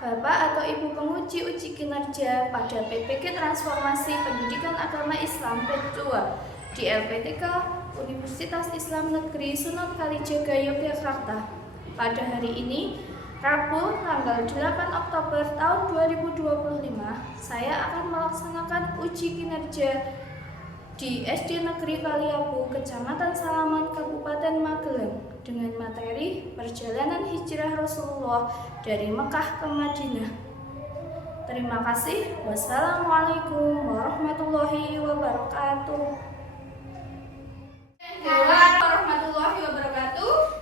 Bapak atau Ibu penguji uji kinerja pada PPG Transformasi Pendidikan Agama Islam PET 2 di LPTK Universitas Islam Negeri Sunan Kalijaga, Yogyakarta. Pada hari ini, Rabu tanggal 8 Oktober tahun 2025, saya akan melaksanakan uji kinerja di SD Negeri Kaliabu, Kecamatan Salaman, Kabupaten Magelang dengan materi perjalanan hijrah Rasulullah dari Mekah ke Madinah. Terima kasih. Wassalamualaikum warahmatullahi wabarakatuh. Warahmatullahi wabarakatuh.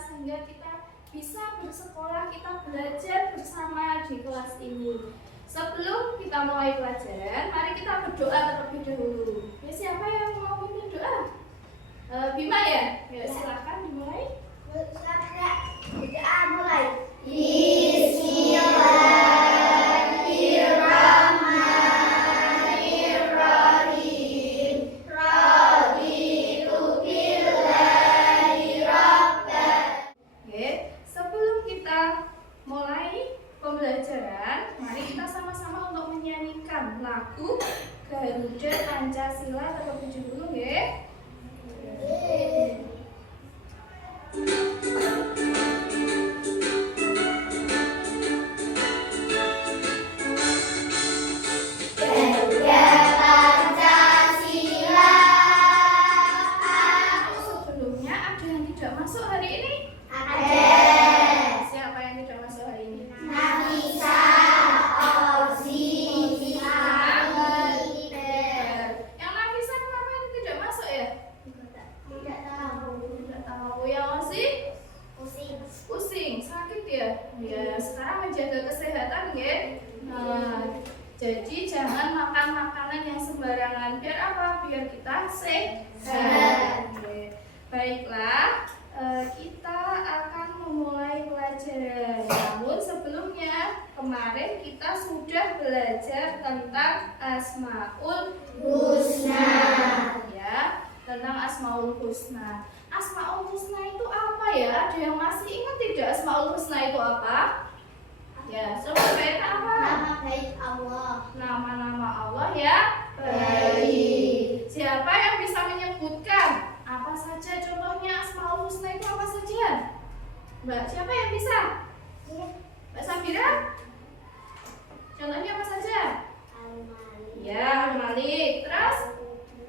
Sehingga kita bisa bersekolah, kita belajar bersama di kelas ini. Sebelum kita mulai pelajaran, mari kita berdoa terlebih dahulu. Ya, siapa yang mau mimpin doa? Bima ya? Ya, silakan dimulai. Doa mulai. Bismillahirrahmanirrahim. Raditu billahi rabban. Oke, sebelum kita mulai pembelajaran, mari kita sama-sama untuk menyanyikan lagu Garuda Pancasila terlebih dahulu ya. Sebelumnya ada yang tidak masuk hari ini? Siapa yang tidak masuk hari ini? Yang Nafisa kenapa ini tidak masuk ya? Tidak tahu. Yang masih pusing, sakit ya? Ya, sekarang menjaga kesehatan ya. Nah, jadi jangan makan makanan yang sembarangan. Biar apa? Biar kita sehat. Oke. Baiklah, kita akan memulai pelajaran. Namun sebelumnya, kemarin kita sudah belajar tentang Asmaul Husna. Ya, tentang Asmaul Husna. Asmaul Husna itu apa ya? Ada yang masih ingat tidak Asmaul Husna itu apa? Ya, sebenarnya apa? Nama baik Allah. Nama-nama Allah ya baik. Siapa yang bisa menyebutkan apa saja contohnya Asmaul Husna itu apa saja? Mbak, siapa yang bisa? Mbak Sabira? Contohnya apa saja? Ya, Al-Malik. Terus?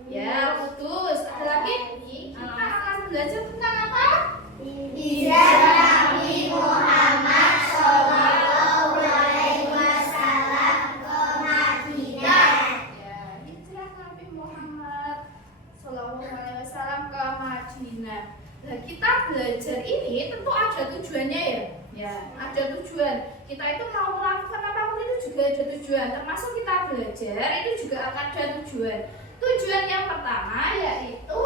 Ya, Kudus. Ada lagi? Kita akan belajar tentang apa? Hijrah Nabi Muhammad Sallallahu Alaihi Wasallam ke Madinah. Ya, hijrah Nabi Muhammad Sallallahu Alaihi Wasallam ke Madinah. Nah, kita belajar ini tentu ada tujuannya ya. Ya, ada tujuan. Kita itu mau melakukan apapun itu juga ada tujuan. Termasuk kita belajar itu juga akan ada tujuan. Tujuan yang pertama yaitu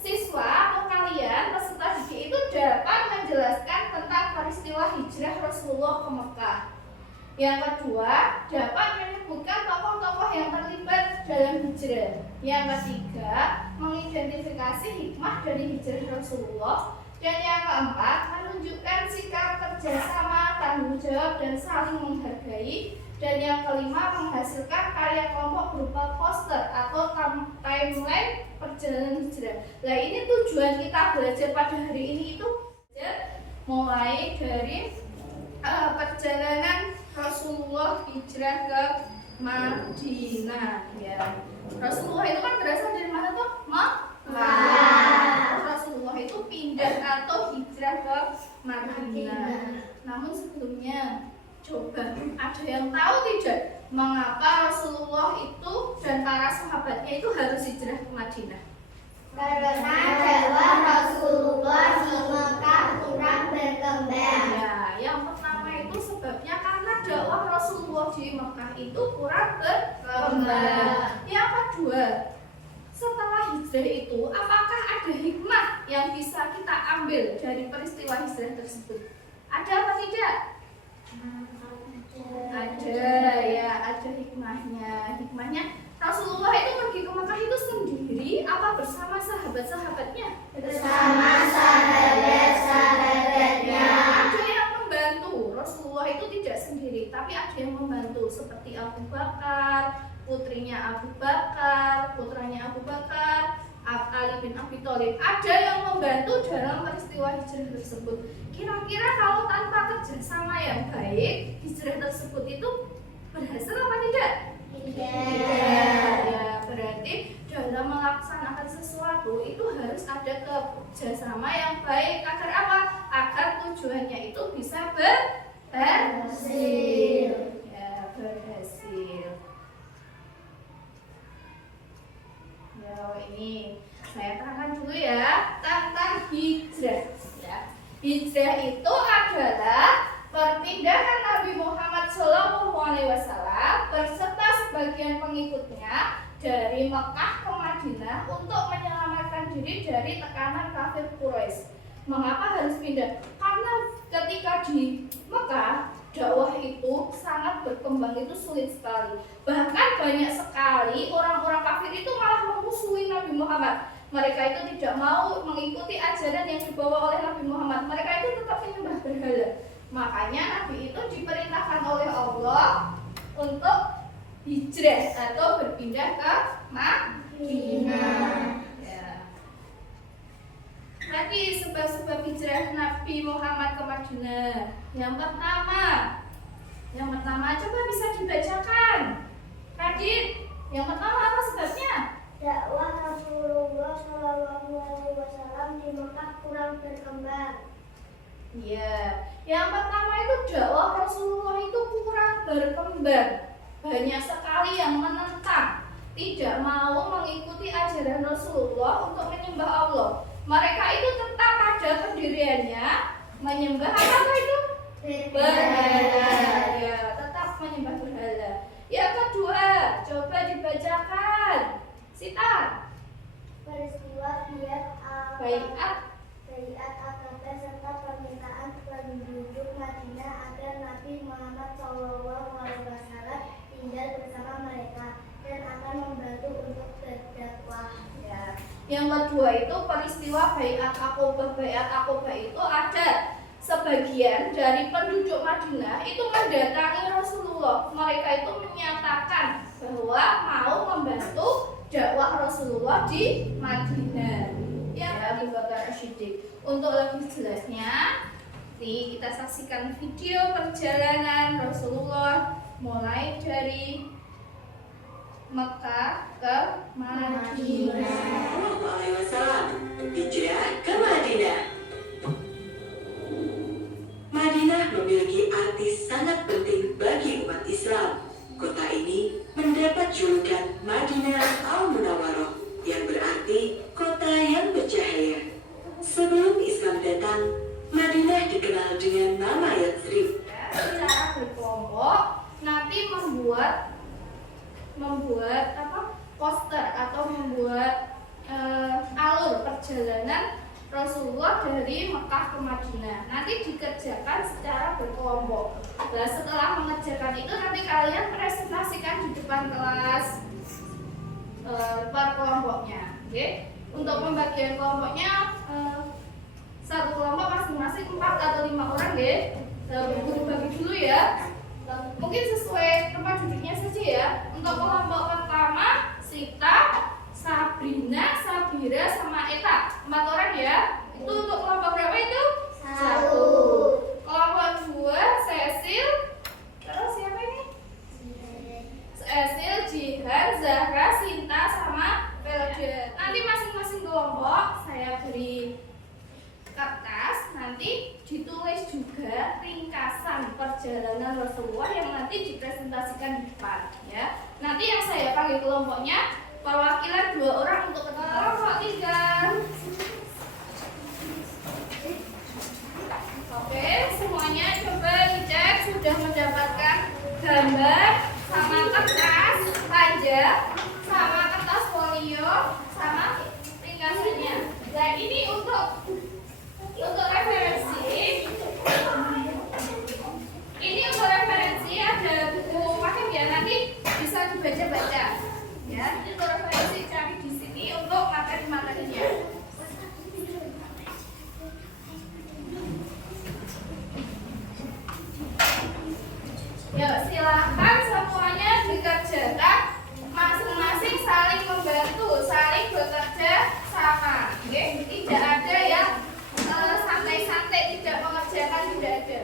siswa atau kalian peserta didik itu dapat menjelaskan tentang peristiwa hijrah Rasulullah ke Mekah. Yang kedua, dapat menyebutkan tokoh-tokoh yang terlibat dalam hijrah. Yang ketiga, mengidentifikasi hikmah dari hijrah Rasulullah. Dan yang keempat, menunjukkan sikap kerjasama, tanggung jawab, dan saling menghargai. Dan yang kelima, menghasilkan karya kelompok berupa poster atau timeline perjalanan hijrah. Nah, ini tujuan kita belajar pada hari ini itu mulai dari perjalanan Rasulullah hijrah ke Madinah. Ya. Rasulullah itu kan berasal dari mana tuh? Mekah. Rasulullah itu pindah atau hijrah ke Madinah. Namun sebelumnya, coba ada yang tahu tidak mengapa Rasulullah itu dan para sahabatnya itu harus hijrah ke Madinah? Karena dakwah Rasulullah di Mekah kurang berkembang. Ya, yang pertama itu sebabnya karena dakwah Rasulullah di Mekah itu kurang berkembang. Yang kedua, setelah hijrah itu apakah ada hikmah yang bisa kita ambil dari peristiwa hijrah tersebut? Ada apa tidak? Ada, ya, ada hikmahnya. Hikmahnya Rasulullah itu pergi ke Mekah itu sendiri apa bersama sahabat-sahabatnya? Bersama sahabat-sahabatnya. Ada yang membantu. Rasulullah itu tidak sendiri, tapi ada yang membantu seperti Abu Bakar, putrinya Abu Bakar, putranya Abu Bakar, Ali bin Abi Thalib. Ada yang membantu dalam peristiwa hijrah tersebut. Kira-kira kalau tanpa kerjasama yang baik, hijrah tersebut itu berhasil apa tidak? Tidak. Ya, berarti dalam melaksanakan sesuatu itu harus ada kerjasama yang baik agar apa? Agar tujuannya itu bisa berhasil. Ya, berhasil. Ya, ini saya terangkan dulu ya tentang hijrah. Ya. Hijrah itu adalah perpindahan Nabi Muhammad SAW berserta sebagian pengikutnya dari Mekah ke Madinah untuk menyelamatkan diri dari tekanan kafir Quraisy. Mengapa harus pindah? Karena ketika di Mekah dakwah itu sangat berkembang, itu sulit sekali. Bahkan banyak sekali orang-orang kafir itu malah memusuhi Nabi Muhammad. Mereka itu tidak mau mengikuti ajaran yang dibawa oleh Nabi Muhammad. Mereka itu tetap menyembah berhala. Makanya Nabi itu diperintahkan oleh Allah untuk hijrah atau berpindah ke Madinah. Ya. Nanti sebab-sebab hijrah Nabi Muhammad ke Madinah. Yang pertama coba bisa dibacakan. Radit, yang pertama apa sebabnya? Dakwah Rasulullah SAW di Mekah kurang berkembang. Iya, yang pertama itu dakwah Rasulullah itu kurang berkembang. Banyak sekali yang menentang, tidak mau mengikuti ajaran Rasulullah untuk menyembah Allah. Mereka itu tetap pada pendiriannya menyembah apa itu? Berhala. Ya, tetap menyembah berhala. Yang kedua, coba dibacakan. Sita. Peristiwa Baiat Aqabah serta permintaan penduduk Madinah agar Nabi Muhammad SAW tinggal bersama mereka dan akan membantu untuk berdakwah. Ya. Yang kedua itu peristiwa Baiat Aqabah. Baiat Aqabah itu ada sebagian dari penduduk Madinah itu mendatangi Rasulullah. Mereka itu menyatakan bahwa mau membantu dakwah Rasulullah di Madinah. Ya, Abu Bakar As-Siddiq. Untuk lebih jelasnya, kita saksikan video perjalanan Rasulullah mulai dari Mekah ke Madinah. Hijrah ke Madinah. Madinah memiliki arti sangat penting bagi umat Islam. Kota ini mendapat julukan Madinah Al-Munawwarah, yang berarti kota yang bercahaya. Sebelum Islam datang, Madinah dikenal dengan nama Yatsrib. Secara berkelompok, Nabi membuat poster atau membuat alur perjalanan Rasulullah dari Mekah ke Madinah. Nanti dikerjakan secara berkelompok. Nah, setelah mengerjakan itu nanti kalian presentasikan di depan kelas per kelompoknya. Oke? Untuk pembagian kelompoknya satu kelompok masing-masing 4 atau 5 orang, ya. Bagi dulu ya. Mungkin sesuai tempat duduknya saja ya. Untuk kelompok pertama, Sita, Sabrina, Sabira, sama Eta, 4 orang ya. Itu untuk kelompok berapa itu? 1. Kelompok 2, Cecil. Terus siapa ini? Cecil, Jihan, Zahra, Sinta, sama Velda. Nanti masing-masing kelompok saya beri kertas, nanti ditulis juga ringkasan perjalanan Rasulullah yang nanti dipresentasikan di depan ya. Nanti yang saya panggil kelompoknya perwakilan 2 orang untuk kelompok 3. Oke, semuanya coba dicek sudah mendapatkan gambar sama kertas panjang, sama kertas folio, sama ringkasannya. Nah, ini untuk Untuk referensi, ini untuk referensi ada buku paket ya, nanti bisa dibaca-baca. Ya, ini untuk referensi cari di sini untuk materi-materinya. Ya, silakan semuanya dikerjakan masing-masing, saling membantu, saling bekerja sama. Oke, tidak ada yang santai-santai tidak mengerjakan, tidak ada.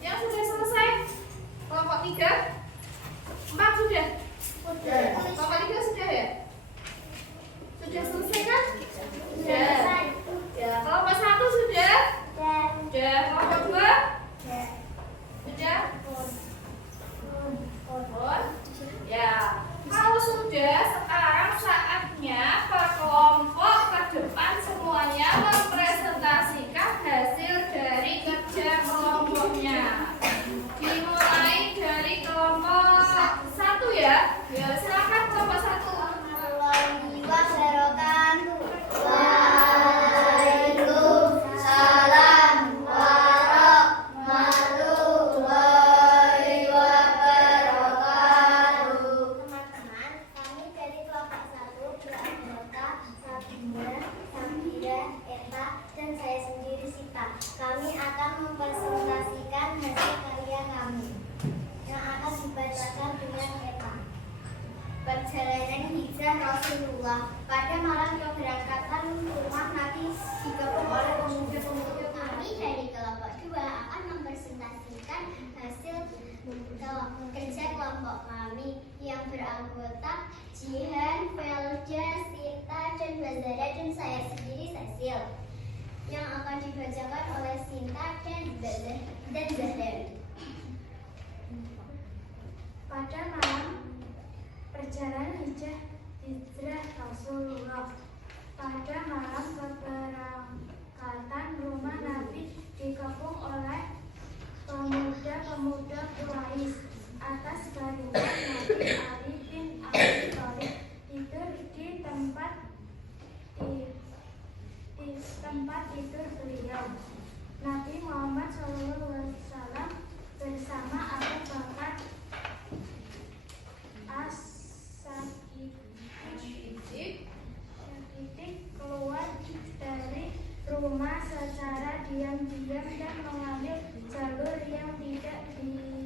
Yang sudah selesai kelompok 3, 4 sudah? Kelompok 3 sudah ya? Sudah selesai kan? Sudah. Ya, kelompok 1 sudah? Sudah. Kelompok 2? Sudah? Ya. Kalau sudah, sekarang saatnya per kelompok ke depan semuanya mempresentasikan hasil dari kerja kelompoknya. Dimulai dari kelompok 1 ya. Ya, silakan kelompok 1. Waalaikumsalam warahmatullahi wabarakatuh. Teman-teman, kami dari kelompok 1 beranggota Sabina, Samira, Eta, dan saya sendiri Sita. Kami akan mempresentasikan hasil karya kami yang akan dibacakan dengan Eta. Perjalanan hijrah Rasulullah. Pada malam keberangkatan rumah Nabi dikepung oleh pemuda-pemuda. Kami dari kelompok 2 akan mempresentasikan hasil kerja kelompok kami yang beranggota Jihan, Felja, Sinta, dan Bazara, dan saya sendiri Cecil, yang akan dibacakan oleh Sinta dan Zahra. Pada malam perjalanan hijrah Rasulullah. Pada malam keberangkatan rumah Nabi dikepung oleh pemuda-pemuda Quraisy. Atas perintah Nabi Ali bin Abi Thalib tidur di tempat tidur beliau. Nabi Muhammad SAW bersama Abu Bakar keluar dari rumah secara diam-diam dan mengambil jalur yang tidak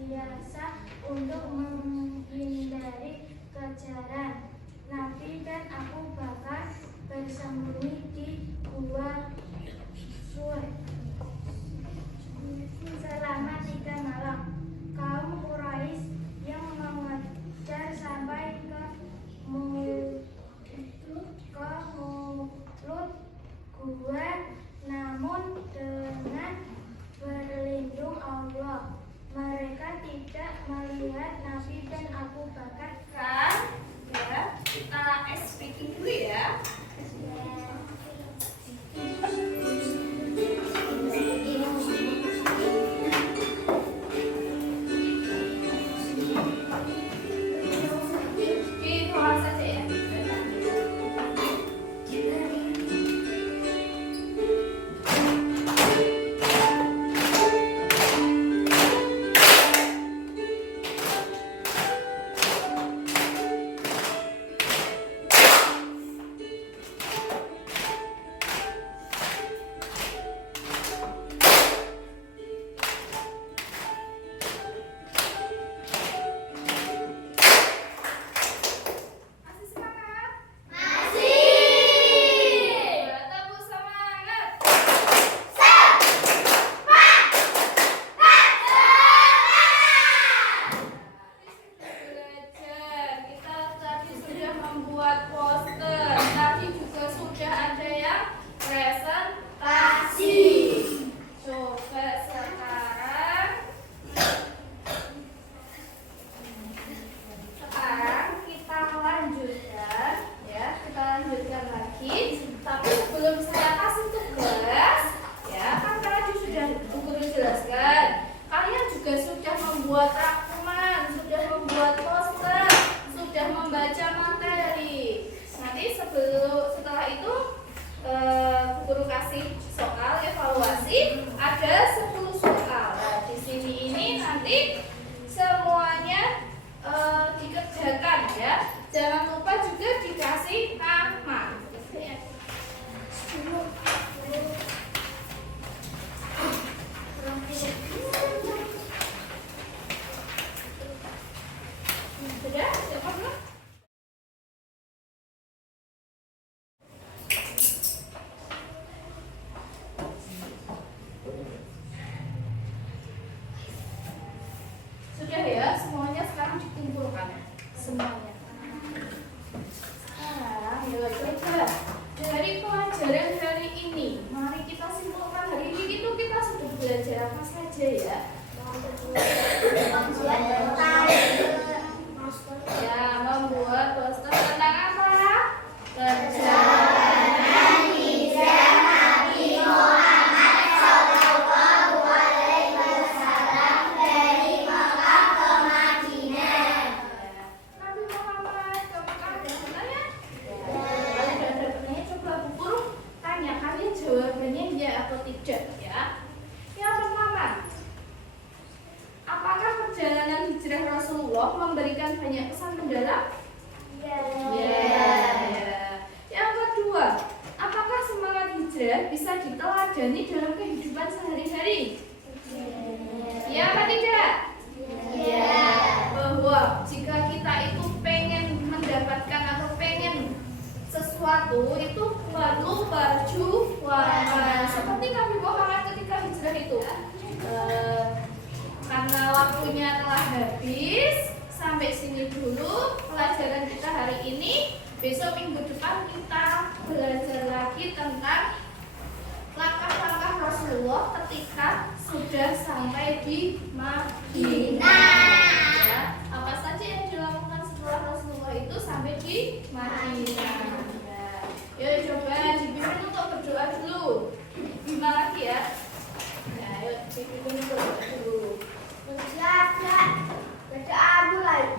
biasa untuk menghindari kejaran. Nabi dan Abu Bakar bersembunyi di gua Sur selama 3 malam. Kaum Quraisy yang mengejar sampai ke mulut gua, namun dengan berlindung Allah mereka tidak melihat Nabi dan Abu Bakar. Kan? Ya, kita speaking dulu ya. nanti semuanya dikerjakan ya. Jangan lupa juga dikasih nama. Sudah, siapa dulu? Sudah ya, semuanya sekarang dikumpulkan. Semuanya. Sekarang, ya coba dari pelajaran hari ini, mari kita simpulkan hari ini itu kita sudah belajar apa saja ya? Ya, membuat poster tentang apa? Perjalanan hijrah Nabi Muhammad Shallallahu Alaihi Wasallam dari Mekah ke Madinah. Nabi Muhammad ke Mekah ada pertanyaan? Kalau tidak ada pertanyaan, coba Bu Guru tanya kalian jawabannya ya atau tidak ya. Yang pertama, apakah perjalanan hijrah Rasulullah memberikan banyak pesan mendalam? Ya. Yang kedua, apakah semangat hijrah bisa diteladani dalam kehidupan sehari-hari? Ya apa tidak? Ya. Bahwa jika kita itu pengen mendapatkan atau pengen sesuatu itu perlu perjuangan. Seperti Nabi Muhammad ketika hijrah itu. Karena waktunya telah habis, sampai sini dulu pelajaran kita hari ini. Besok minggu depan kita belajar lagi tentang langkah-langkah Rasulullah ketika sudah sampai di Madinah. Ya, apa saja yang dilakukan setelah Rasulullah itu sampai di Madinah. Ya, yuk coba dipimpin untuk berdoa dulu. Gimana lagi ya? Ya, yuk dipimpin untuk berdoa dulu. Berdoa mulai.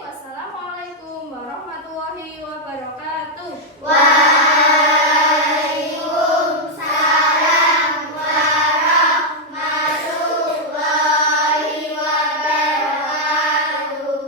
Wassalamualaikum warahmatullahi wabarakatuh. Waalaikumsalam warahmatullahi wabarakatuh.